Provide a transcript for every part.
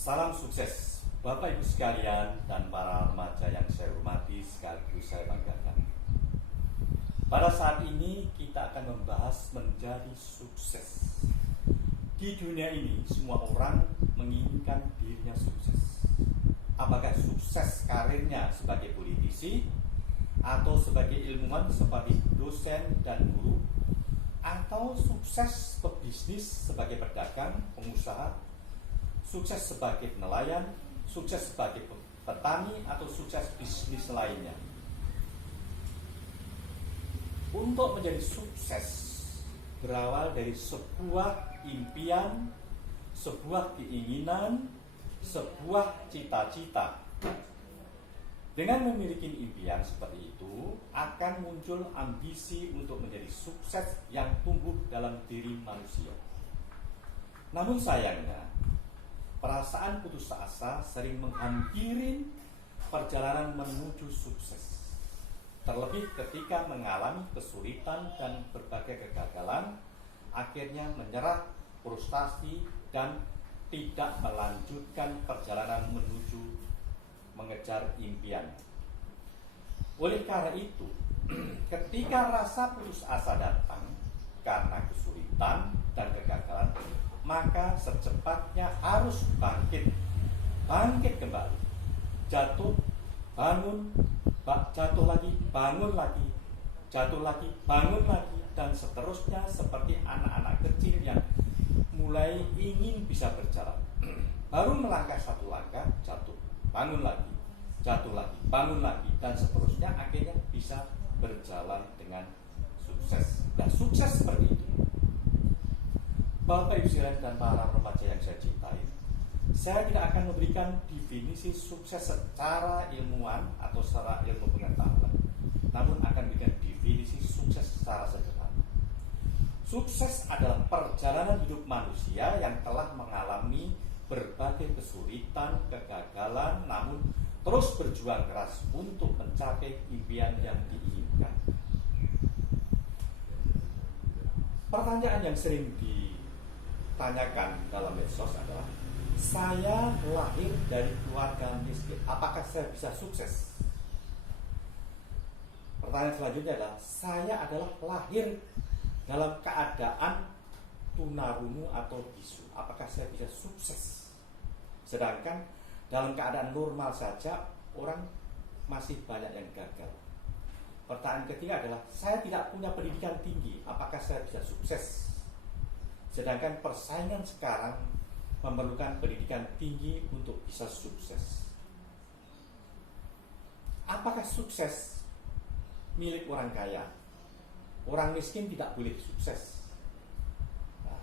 Salam sukses Bapak Ibu sekalian dan para remaja yang saya hormati sekaligus saya banggakan. Pada saat ini kita akan membahas menjadi sukses. Di dunia ini semua orang menginginkan dirinya sukses. Apakah sukses karirnya sebagai politisi atau sebagai ilmuwan seperti dosen dan guru, atau sukses pebisnis sebagai pedagang, pengusaha, sukses sebagai nelayan, sukses sebagai petani, atau sukses bisnis lainnya. Untuk menjadi sukses berawal dari sebuah impian, sebuah keinginan, sebuah cita-cita. Dengan memiliki impian seperti itu, akan muncul ambisi untuk menjadi sukses yang tumbuh dalam diri manusia. Namun sayangnya, perasaan putus asa sering menghampiri perjalanan menuju sukses. Terlebih ketika mengalami kesulitan dan berbagai kegagalan, akhirnya menyerah, frustasi, dan tidak melanjutkan perjalanan menuju mengejar impian. Oleh karena itu, ketika rasa putus asa datang karena kesulitan dan kegagalan, maka secepatnya harus bangkit kembali, jatuh, bangun, jatuh lagi, bangun lagi, jatuh lagi, bangun lagi, dan seterusnya seperti anak-anak kecil yang mulai ingin bisa berjalan. Baru melangkah satu langkah, jatuh, bangun lagi, jatuh lagi, bangun lagi, dan seterusnya akhirnya bisa berjalan dengan sukses. Nah, sukses seperti itu, Bapak Ibu sekalian dan para remaja yang saya cintai, saya tidak akan memberikan definisi sukses secara ilmuwan atau secara ilmu pengetahuan, namun akan memberikan definisi sukses secara sederhana. Sukses adalah perjalanan hidup manusia yang telah mengalami berbagai kesulitan, kegagalan, namun terus berjuang keras untuk mencapai impian yang diinginkan. Pertanyaan yang sering ditanyakan dalam medsos adalah, saya lahir dari keluarga miskin, apakah saya bisa sukses? Pertanyaan selanjutnya adalah, saya adalah lahir dalam keadaan tunarungu atau bisu, apakah saya bisa sukses? Sedangkan dalam keadaan normal saja orang masih banyak yang gagal. Pertanyaan ketiga adalah, saya tidak punya pendidikan tinggi, apakah saya bisa sukses? Sedangkan persaingan sekarang memerlukan pendidikan tinggi untuk bisa sukses. Apakah sukses milik orang kaya? Orang miskin tidak boleh sukses. Nah,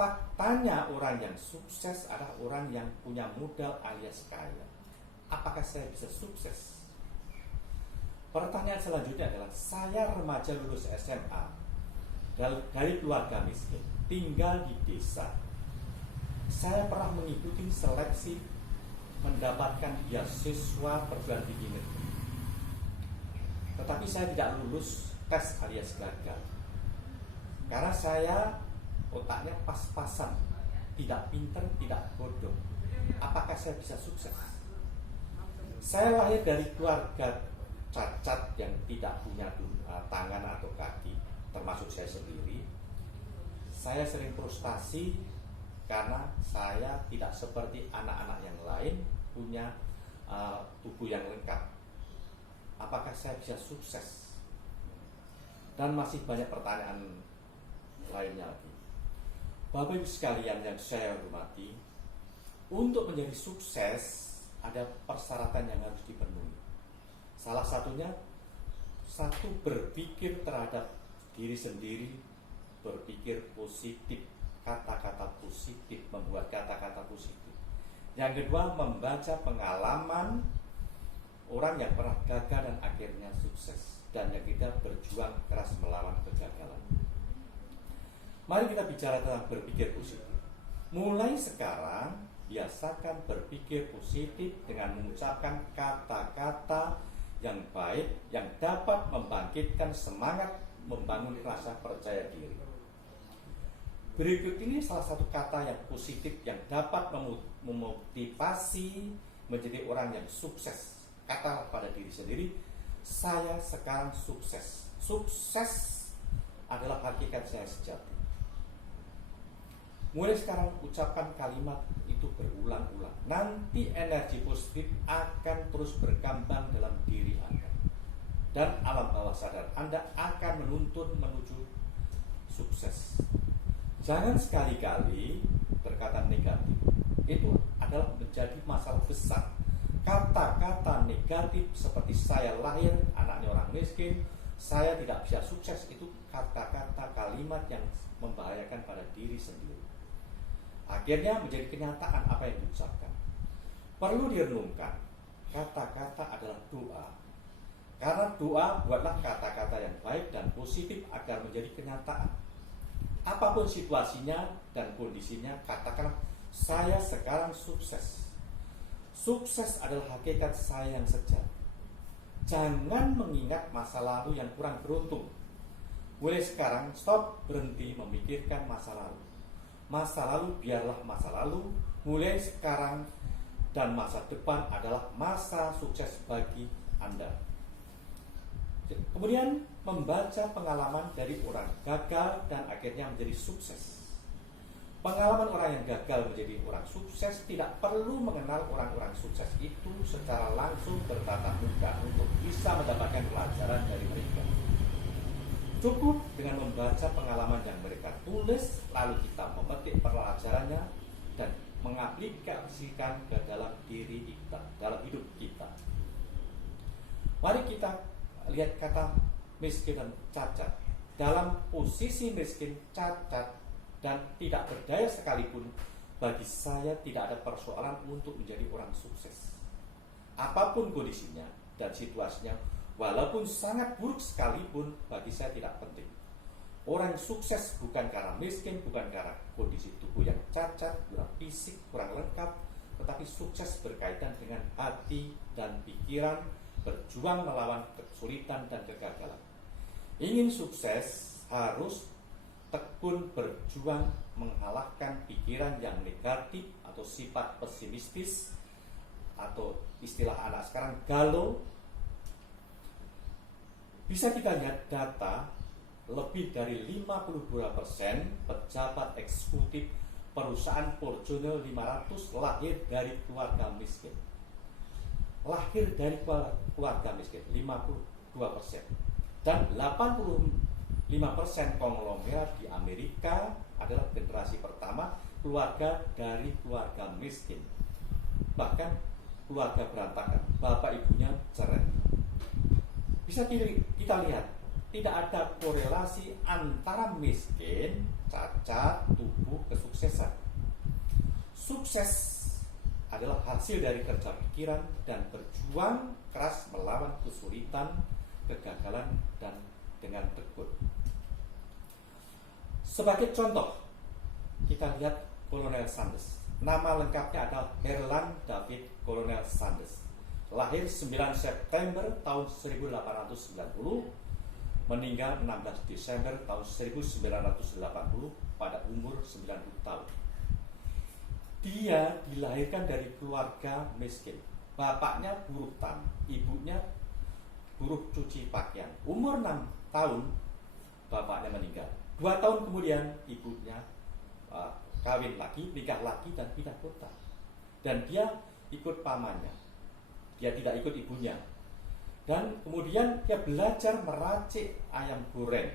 faktanya orang yang sukses adalah orang yang punya modal alias kaya. Apakah saya bisa sukses? Pertanyaan selanjutnya adalah, saya remaja lulus SMA dari keluarga miskin, tinggal di desa. Saya pernah mengikuti seleksi mendapatkan beasiswa perguruan tinggi negeri, tetapi saya tidak lulus tes alias gagal karena saya otaknya pas-pasan, tidak pinter, tidak bodoh. Apakah saya bisa sukses? Saya lahir dari keluarga cacat yang tidak punya tangan atau kaki, termasuk saya sendiri. Saya sering frustasi karena saya tidak seperti anak-anak yang lain punya tubuh yang lengkap. Apakah saya bisa sukses? Dan masih banyak pertanyaan lainnya lagi. Bapak Ibu sekalian yang saya hormati, untuk menjadi sukses ada persyaratan yang harus dipenuhi. Salah satunya, satu, berpikir terhadap diri sendiri, berpikir positif, kata-kata positif, membuat kata-kata positif. Yang kedua, membaca pengalaman orang yang pernah gagal dan akhirnya sukses. Dan yang ketiga, berjuang keras melawan kegagalan. Mari kita bicara tentang berpikir positif. Mulai sekarang, biasakan berpikir positif dengan mengucapkan kata-kata yang baik yang dapat membangkitkan semangat, membangun rasa percaya diri. Berikut ini salah satu kata yang positif yang dapat memotivasi menjadi orang yang sukses. Katalah pada diri sendiri, saya sekarang sukses. Sukses adalah hakikat saya sejati. Mulai sekarang ucapkan kalimat itu berulang-ulang. Nanti energi positif akan terus berkembang dalam diri Anda. Dan alam bawah sadar Anda akan menuntun menuju sukses. Jangan sekali-kali berkata negatif. Itu adalah menjadi masalah besar. Kata-kata negatif seperti saya lahir anaknya orang miskin, saya tidak bisa sukses, itu kata-kata kalimat yang membahayakan pada diri sendiri. Akhirnya menjadi kenyataan apa yang diucapkan. Perlu direnungkan, kata-kata adalah doa. Karena doa buatlah kata-kata yang baik dan positif agar menjadi kenyataan. Apapun situasinya dan kondisinya, katakanlah saya sekarang sukses. Sukses adalah hakikat saya yang sejati. Jangan mengingat masa lalu yang kurang beruntung. Mulai sekarang stop, berhenti memikirkan masa lalu. Masa lalu biarlah masa lalu. Mulai sekarang dan masa depan adalah masa sukses bagi Anda. Kemudian membaca pengalaman dari orang gagal dan akhirnya menjadi sukses. Pengalaman orang yang gagal menjadi orang sukses tidak perlu mengenal orang-orang sukses itu secara langsung bertatap muka untuk bisa mendapatkan pelajaran dari mereka. Cukup dengan membaca pengalaman yang mereka tulis, lalu kita memetik pelajarannya dan mengaplikasikan ke dalam diri kita, dalam hidup kita. Mari kita lihat kata miskin dan cacat. Dalam posisi miskin, cacat, dan tidak berdaya sekalipun, bagi saya tidak ada persoalan untuk menjadi orang sukses. Apapun kondisinya dan situasinya, walaupun sangat buruk sekalipun, bagi saya tidak penting. Orang sukses bukan karena miskin, bukan karena kondisi tubuh yang cacat, kurang fisik, kurang lengkap, tetapi sukses berkaitan dengan hati dan pikiran, berjuang melawan kesulitan dan kegagalan. Ingin sukses harus tekun berjuang mengalahkan pikiran yang negatif atau sifat pesimistis, atau istilah anak sekarang galau. Bisa kita lihat data, lebih dari 52% pejabat eksekutif perusahaan Fortune 500 lahir dari keluarga miskin. Lahir dari keluarga miskin 52%. Dan 85% konglomerat di Amerika adalah generasi pertama keluarga dari keluarga miskin. Bahkan keluarga berantakan, bapak ibunya cerai. Bisa kita lihat, tidak ada korelasi antara miskin, cacat, tubuh, kesuksesan. Sukses adalah hasil dari kerja pikiran dan berjuang keras melawan kesulitan, kegagalan, dan dengan tekun. Sebagai contoh, kita lihat Kolonel Sanders. Nama lengkapnya adalah Herland David Kolonel Sanders. Lahir 9 September tahun 1890, meninggal 16 Desember tahun 1980 pada umur 90 tahun. Dia dilahirkan dari keluarga miskin. Bapaknya buruh tani, ibunya buruh cuci pakaian. Umur 6 tahun bapaknya meninggal. 2 tahun kemudian ibunya kawin lagi, nikah lagi dan pindah kota. Dan dia ikut pamannya. Dia tidak ikut ibunya. Dan kemudian dia belajar meracik ayam goreng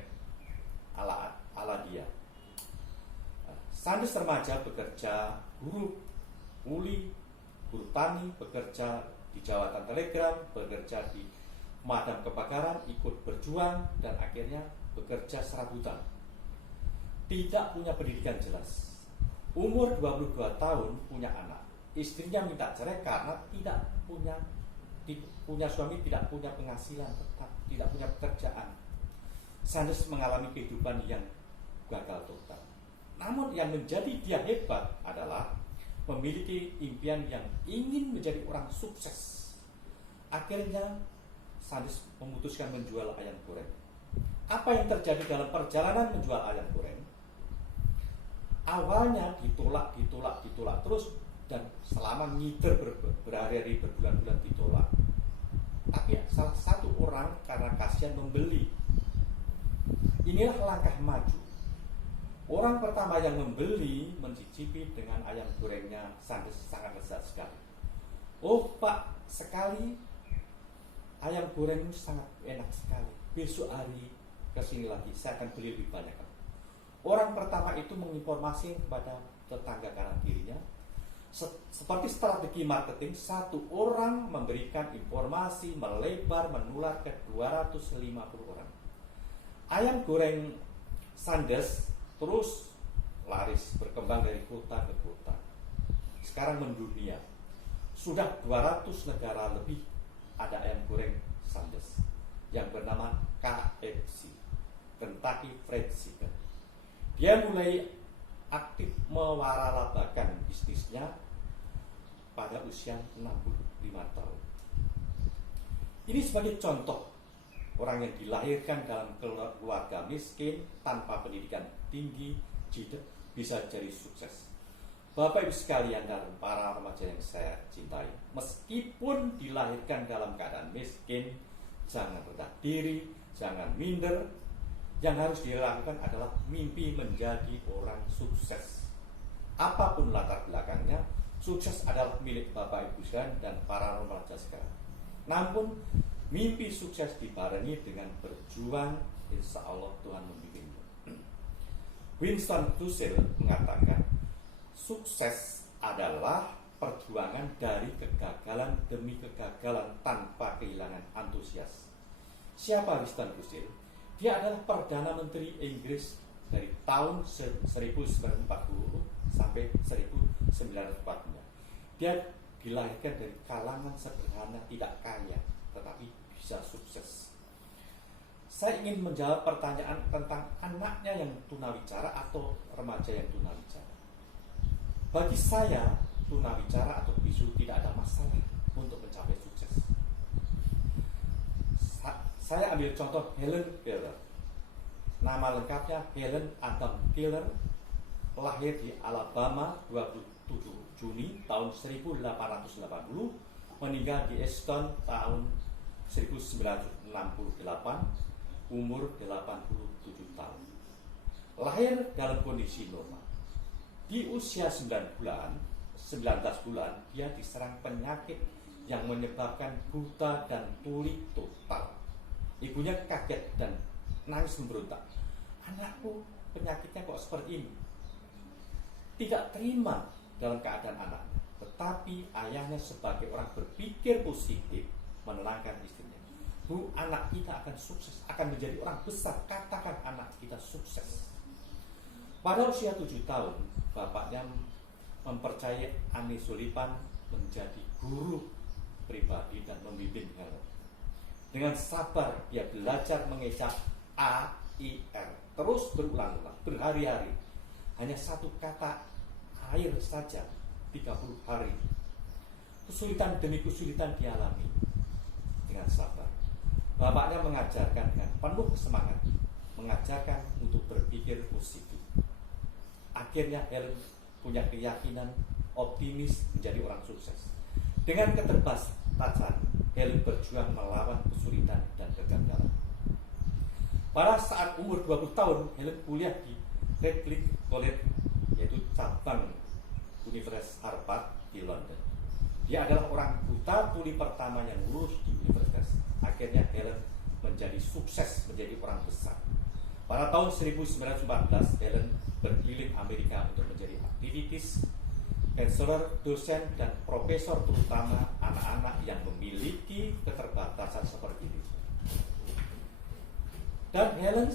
ala dia. Sanders remaja bekerja buruh kuli, buruh tani, bekerja di jawatan telegram, bekerja di pemadam kebakaran, ikut berjuang, dan akhirnya bekerja serabutan. Tidak punya pendidikan jelas. Umur 22 tahun punya anak. Istrinya minta cerai karena tidak punya suami, tidak punya penghasilan tetap, tidak punya pekerjaan. Sanders mengalami kehidupan yang gagal total. Namun yang menjadi dia hebat adalah memiliki impian yang ingin menjadi orang sukses. Akhirnya Sanders memutuskan menjual ayam goreng. Apa yang terjadi dalam perjalanan menjual ayam goreng? Awalnya ditolak terus, dan selama ngider berhari-hari berbulan-bulan ditolak. Tapi salah satu orang karena kasihan membeli. Inilah langkah maju. Orang pertama yang membeli mencicipi dengan ayam gorengnya sangat lezat sekali. Oh Pak, sekali ayam goreng sangat enak sekali. Besok hari kesini lagi, saya akan beli lebih banyak. Orang pertama itu menginformasi kepada tetangga kanan kirinya. Seperti strategi marketing, satu orang memberikan informasi melebar menular ke 250 orang. Ayam goreng Sandes terus laris, berkembang dari kota ke kota. Sekarang mendunia. Sudah 200 negara lebih ada ayam goreng Sandes yang bernama KFC, Kentucky Fried Chicken. Dia mulai aktif mewaralabakan bisnisnya pada usia 65 tahun. Ini sebagai contoh orang yang dilahirkan dalam keluarga miskin tanpa pendidikan tinggi bisa jadi sukses. Bapak Ibu sekalian dan para remaja yang saya cintai, meskipun dilahirkan dalam keadaan miskin, jangan rendah diri, jangan minder. Yang harus dilakukan adalah mimpi menjadi orang sukses. Apapun latar belakangnya, sukses adalah milik Bapak Ibu sekalian dan para remaja sekarang. Namun, mimpi sukses dibarengi dengan berjuang, insya Allah Tuhan membimbingmu. Winston Churchill mengatakan, sukses adalah perjuangan dari kegagalan demi kegagalan tanpa kehilangan antusias. Siapa Winston Churchill? Dia adalah Perdana Menteri Inggris dari tahun 1940 sampai 1945. Dia dilahirkan dari kalangan sederhana, tidak kaya, tetapi bisa sukses. Saya ingin menjawab pertanyaan tentang anaknya yang tunawicara atau remaja yang tunawicara. Bagi saya, tunawicara atau bisu tidak ada masalah untuk mencapai sukses. Saya ambil contoh Helen Keller. Nama lengkapnya Helen Adam Keller, lahir di Alabama 27 Juni tahun 1880, meninggal di Easton tahun 1968, umur 87 tahun. Lahir dalam kondisi normal. Di usia 19 bulan, dia diserang penyakit yang menyebabkan buta dan tuli total. Ibunya kaget dan nangis memberontak. Anakku penyakitnya kok seperti ini? Tidak terima dalam keadaan anaknya. Tetapi ayahnya sebagai orang berpikir positif menenangkan istrinya. Bu, anak kita akan sukses, akan menjadi orang besar. Katakan anak kita sukses. Pada usia 7 tahun, bapaknya mempercayai Annie Sullivan menjadi guru pribadi dan membimbing Helen. Dengan sabar dia belajar mengeja A, I, R terus berulang-ulang, berhari-hari. Hanya satu kata air saja 30 hari. Kesulitan demi kesulitan dialami dengan sabar. Bapaknya mengajarkan dengan penuh semangat, mengajarkan untuk berpikir positif. Akhirnya Helen punya keyakinan optimis menjadi orang sukses. Dengan keterbatasan, Helen berjuang melawan kesulitan dan kegagalan. Pada saat umur 20 tahun, Helen kuliah di Radcliffe College, yaitu cabang Universitas Harvard di London. Dia adalah orang buta tuli pertama yang lulus di universitas. Akhirnya Helen menjadi sukses, menjadi orang besar. Pada tahun 1914, Helen berkeliling Amerika untuk menjadi aktivis, counselor, dosen, dan profesor, terutama anak-anak yang memiliki keterbatasan seperti ini. Dan Helen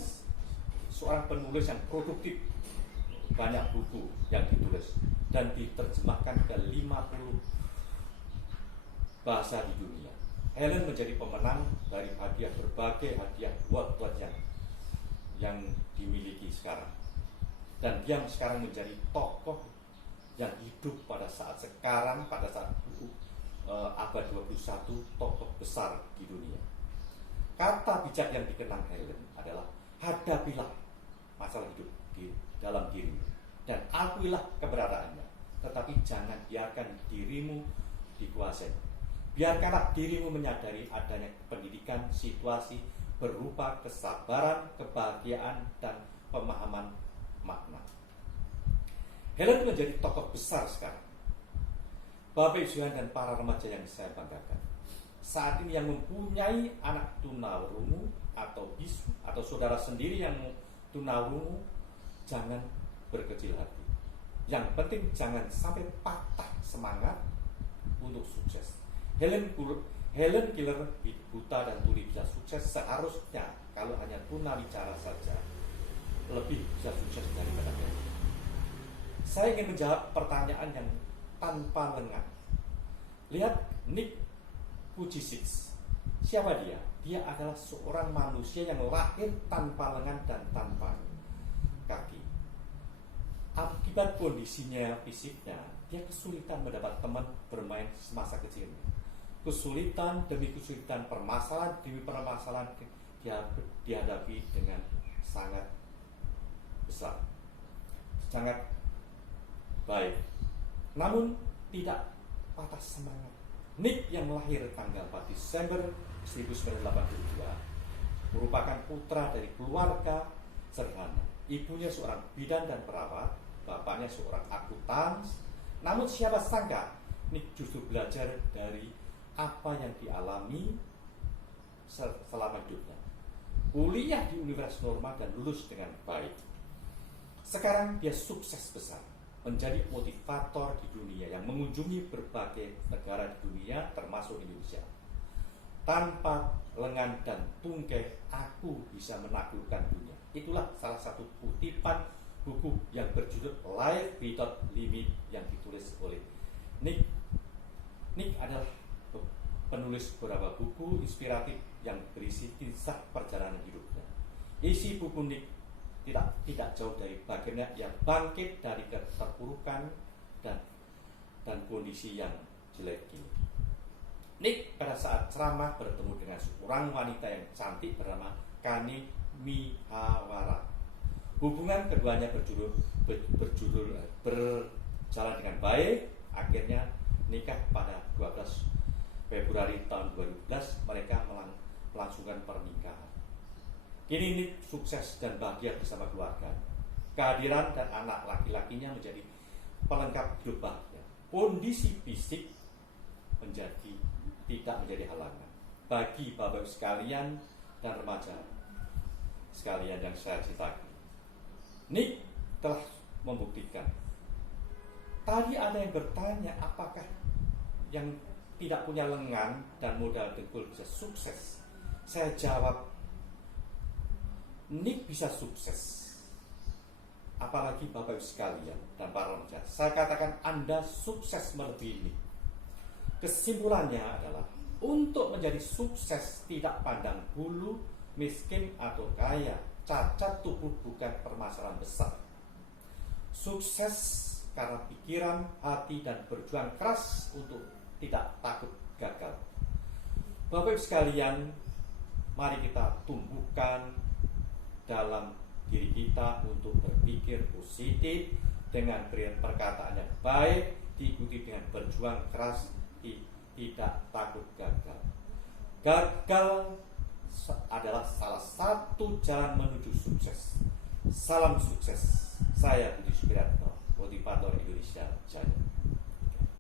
seorang penulis yang produktif, banyak buku yang ditulis dan diterjemahkan ke 50 bahasa di dunia. Helen menjadi pemenang dari hadiah berbagai hadiah buat yang dimiliki sekarang. Dan dia sekarang menjadi tokoh yang hidup pada saat sekarang, pada saat abad 21, tokoh besar di dunia. Kata bijak yang dikenang Helen adalah hadapilah masalah hidup di dalam diri dan akuilah keberadaannya. tetapi jangan biarkan dirimu dikuasai. Biarkanlah dirimu menyadari adanya pendidikan situasi berupa kesabaran, kebahagiaan, dan pemahaman makna. Helen menjadi tokoh besar sekarang. Bapak Ibu dan para remaja yang saya banggakan, saat ini yang mempunyai anak tunarungu atau bisu atau saudara sendiri yang tunarungu, jangan berkecil hati. Yang penting jangan sampai patah semangat untuk sukses. Helen Keller buta dan tuli bisa sukses, seharusnya kalau hanya tunawicara saja lebih bisa sukses daripada dia. Saya ingin menjawab pertanyaan yang tanpa lengah. Lihat Nick Vujicic. Siapa dia? Dia adalah seorang manusia yang lahir tanpa lengan dan tanpa kaki. Akibat kondisinya fisiknya, dia kesulitan mendapat teman bermain semasa kecilnya. Kesulitan demi kesulitan, permasalahan demi permasalahan dia dihadapi dengan sangat besar, sangat baik. Namun tidak patah semangat. Nick yang lahir tanggal 4 Desember 1982 merupakan putra dari keluarga sederhana. Ibunya seorang bidan dan perawat, bapaknya seorang akuntan. Namun siapa sangka Nick justru belajar dari apa yang dialami selama hidupnya. Kuliah di Universitas Norma dan lulus dengan baik. Sekarang dia sukses besar, menjadi motivator di dunia yang mengunjungi berbagai negara di dunia termasuk Indonesia. Tanpa lengan dan tungkai aku bisa menaklukkan dunia. Itulah salah satu kutipan buku yang berjudul Life Without Limit yang ditulis oleh Nick. Nick adalah penulis beberapa buku inspiratif yang berisi kisah perjalanan hidupnya. Isi buku Nick tidak jauh dari bagaimana yang bangkit dari keterpurukan dan kondisi yang jelek ini. Nick pada saat ceramah bertemu dengan seorang wanita yang cantik bernama Kani Mihawara. Hubungan keduanya berjalan dengan baik. Akhirnya nikah pada 12 Februari tahun 2012. Mereka melangsungkan pernikahan. Kini Nick sukses dan bahagia bersama keluarga. Kehadiran dan anak laki-lakinya menjadi pelengkap hidup bahagia. Kondisi fisik tidak menjadi halangan bagi bapak sekalian dan remaja sekalian yang saya cintai. Nick telah membuktikan. Tadi ada yang bertanya apakah yang tidak punya lengan dan modal dengkul bisa sukses. Saya jawab, Nick bisa sukses. Apalagi bapak sekalian dan para remaja. Saya katakan Anda sukses melebihi Nick. Kesimpulannya adalah untuk menjadi sukses tidak pandang bulu, miskin atau kaya. Cacat tubuh bukan permasalahan besar. Sukses karena pikiran, hati, dan berjuang keras untuk tidak takut gagal. Bapak Ibu sekalian, mari kita tumbuhkan dalam diri kita untuk berpikir positif dengan perkataan yang baik, diikuti dengan berjuang keras, tidak takut gagal. Gagal adalah salah satu jalan menuju sukses. Salam sukses. Saya Budi Subiratno, motivator Indonesia Jaya.